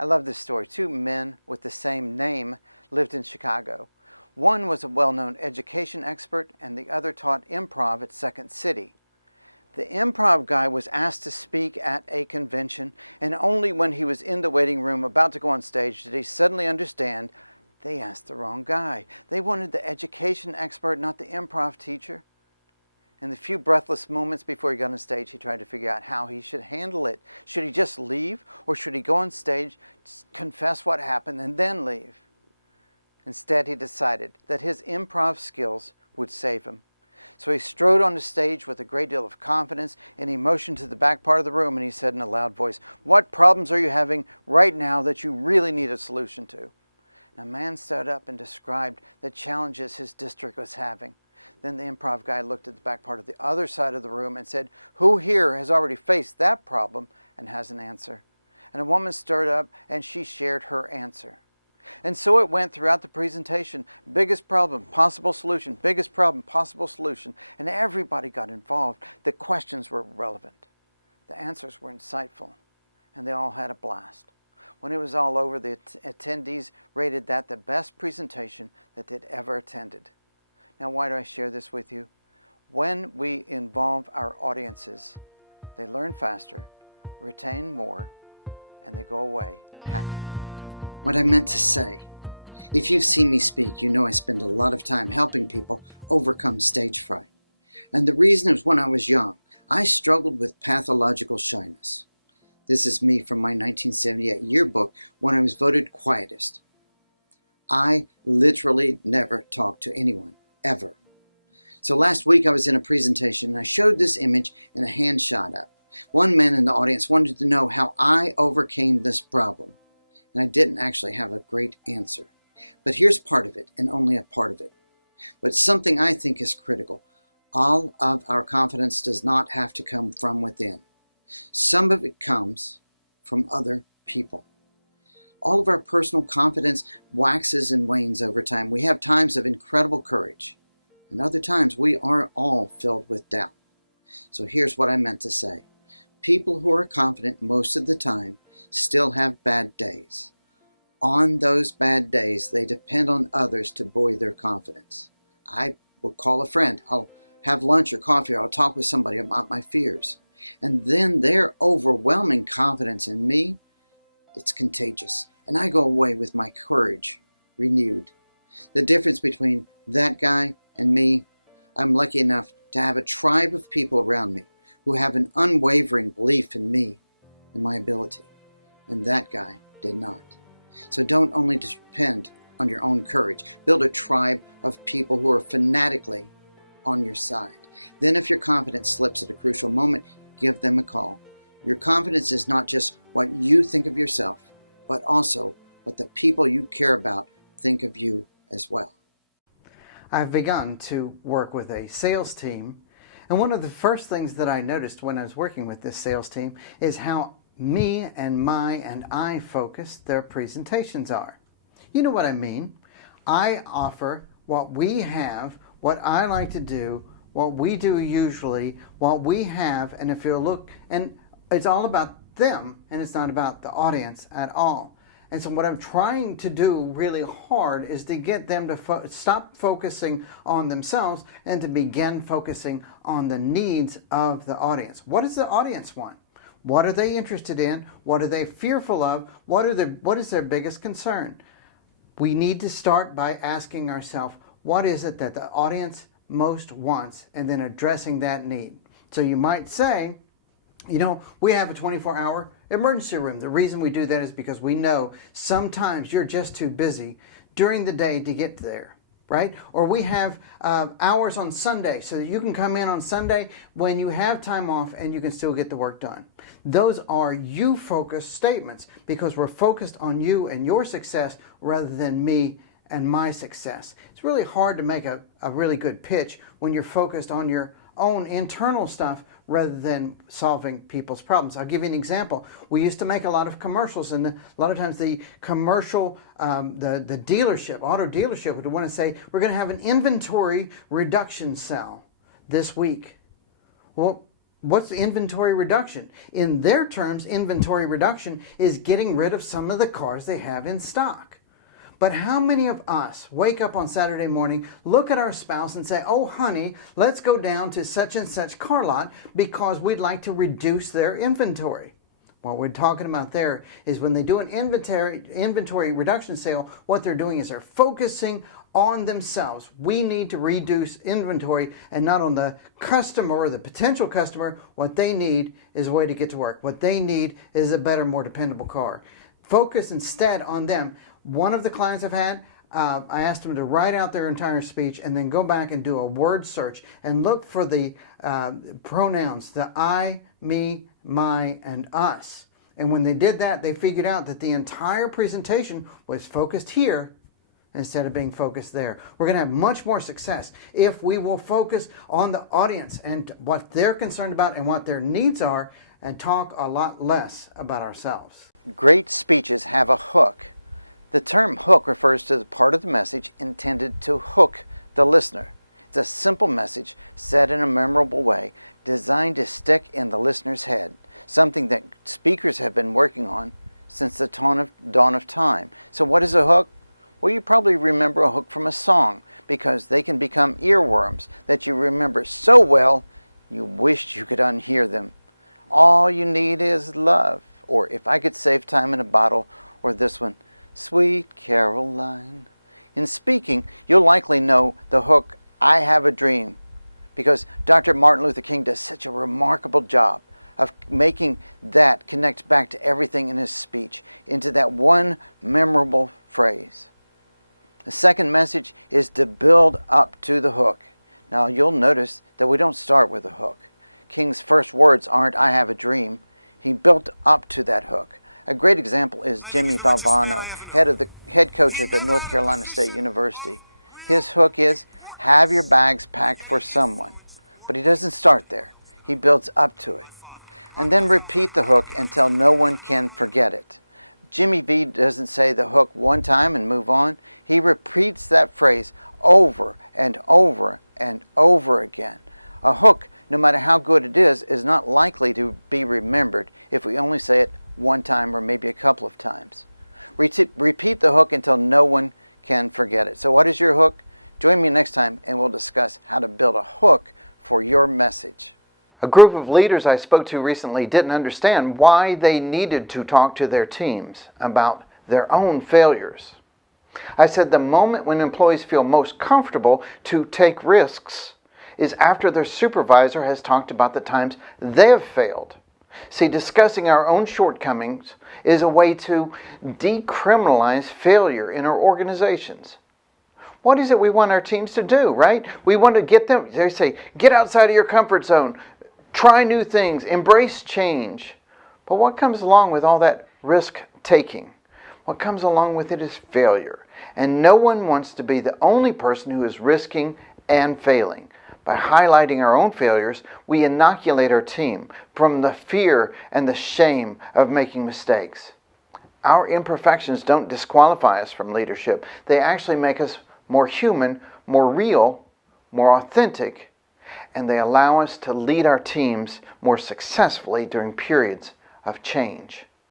I love this story. Two men with the same name lived in Chicago. One was a well-known education expert and the other taught improv at Second City. The improv guy was asked to speak at a convention, and only when he was in the waiting room about to go on stage did he suddenly understand they asked the wrong guy. They wanted the education expert, not the improv teacher. In the few breathless moments before he got on stage, he tried to figure out how he should handle it. Should he just leave, or should he go on stage, confess what happened, and then leave? Instead, he decided that his improv skills would save him. So he strode on the stage with a great deal of confidence, and he motioned to the back part of the room, and he said in a loud voice, "What problems are you having right now that you really need a solution to?" And a man stood up and described the challenges his district was having. Then the improv guy looked at the back part of the other side of the room and said, "Who here has already faced that problem and has an answer?" And a woman stirred up and she shared her answer. And so it went throughout the presentation. Biggest problem, possible solution. Biggest problem, possible solution. And everybody got involved. The questions were relevant. The answers were insightful. And they all had a blast. When it was all over, the attendees rated that the best presentation that they'd ever attended. Now, why do I share this with you? When we involve our audiences, they learn faster, retain more, and they go away happy. What I meant to say, if you've seen me speak, you know I spend a lot of time helping people overcome stage fright. And the reason is when I was young, I struggled with pathological shyness. This is me from my 1978 yearbook when I was voted quietest. I literally never talked to anyone. Ever. So last week I was in a presentation and I showed this image and a hand shot up. One man in the audience wanted to know how I overcame this problem. And I didn't actually have a great answer. But here's part of it, and only a part of it. But something I think is critical. All of our confidence does not have to come from within. Some of it comes from other people. All of our personal confidence waxes and wanes over time. We have times of incredible courage, and other times we are all filled with doubt. So here's what I meant to say. People who are confident most of the time still have bad days. On those bad days, they depend on others to buoy their confidence. I will call a friend. I'll have lunch or coffee, or I'll talk with somebody about my fears. And then their overwhelming confidence in me, it's contagious. And I go away with my courage renewed. The difference between that guy and me, I'm lucky enough to have a tribe of people around me who have an unwavering belief in me and my ability. And that guy did not. So don't only depend on your own courage. Build a tribe of people who are fanatically on your side. Then if your confidence slips at a crucial moment, give them a call. Your confidence is not just what you think of yourself, but also what the people you care about think of you as well. I've begun to work with a sales team, and one of the first things that I noticed when I was working with this sales team is how me and my and I focused their presentations are. You know what I mean? I offer what we have, what I like to do, what we do usually, what we have, and if you look, and it's all about them, and it's not about the audience at all. And so what I'm trying to do really hard is to get them to stop focusing on themselves and to begin focusing on the needs of the audience. What does the audience want? What are they interested in? What are they fearful of? What is their biggest concern? We need to start by asking ourselves, what is it that the audience most wants, and then addressing that need. So you might say, you know, we have a 24-hour emergency room. The reason we do that is because we know sometimes you're just too busy during the day to get there, right? Or we have hours on Sunday so that you can come in on Sunday when you have time off and you can still get the work done. Those are you-focused statements because we're focused on you and your success rather than me and my success. It's really hard to make a really good pitch when you're focused on your own internal stuff rather than solving people's problems. I'll give you an example. We used to make a lot of commercials, and a lot of times the commercial, the dealership, auto dealership would want to say, we're going to have an inventory reduction sale this week. Well, What's inventory reduction? In their terms, inventory reduction is getting rid of some of the cars they have in stock. But how many of us wake up on Saturday morning, look at our spouse and say, oh honey, let's go down to such and such car lot because we'd like to reduce their inventory? What we're talking about there is when they do an inventory reduction sale, what they're doing is they're focusing on themselves. We need to reduce inventory and not on the customer or the potential customer. What they need is a way to get to work. What they need is a better, more dependable car. Focus instead on them. One of the clients I've had, I asked them to write out their entire speech and then go back and do a word search and look for the pronouns, the I, me, my, and us. And when they did that, they figured out that the entire presentation was focused here instead of being focused there. We're going to have much more success if we will focus on the audience and what they're concerned about and what their needs are, and talk a lot less about ourselves. Great speeches have a hook. The term hook refers to the part of the message intended to hook the listener. It's a simple message said in a memorable way, designed to stick in the listener's head, something that speakers have been working on since the dawn of time. So what is a hook? Well, you probably remember a hook from a song, because they can become earworms that you remember so well you wished you could unhear them. All you need is love, or If I Could Save Time in a Bottle, or this one, Sweet Caroline. In speaking, you'll likely know the hook, I Have a Dream, because Dr. Martin Luther King does such a remarkable job of making that connect back to everything in his speech, into that one memorable phrase. The second message is to build up to the hook. Now you'll notice that we don't start with a hook. King's first words aren't, I have a dream. He built up to that hook. A great example is Jimmy Valvano, head coach at the North Carolina State University. His hook is, have your bags packed for someone. But he doesn't start there. He builds up to it. And then repeat the hook until no one can forget it. Jimmy V doesn't say the hook one time and move on. He repeats that phrase over and over and over again. A hook, no matter how good it is not likely to be remembered if we only say it one time or maybe a couple of times. Repeat the hook until no one can forget it. So what is your hook? Join me next time and we'll discuss how to build a hook for your message. A group of leaders I spoke to recently didn't understand why they needed to talk to their teams about their own failures. I said the moment when employees feel most comfortable to take risks is after their supervisor has talked about the times they have failed. See, discussing our own shortcomings is a way to decriminalize failure in our organizations. What is it we want our teams to do, right? We want to get them, they say, get outside of your comfort zone, try new things, embrace change. But what comes along with all that risk taking? What comes along with it is failure. And no one wants to be the only person who is risking and failing. By highlighting our own failures, we inoculate our team from the fear and the shame of making mistakes. Our imperfections don't disqualify us from leadership. They actually make us more human, more real, more authentic, and they allow us to lead our teams more successfully during periods of change.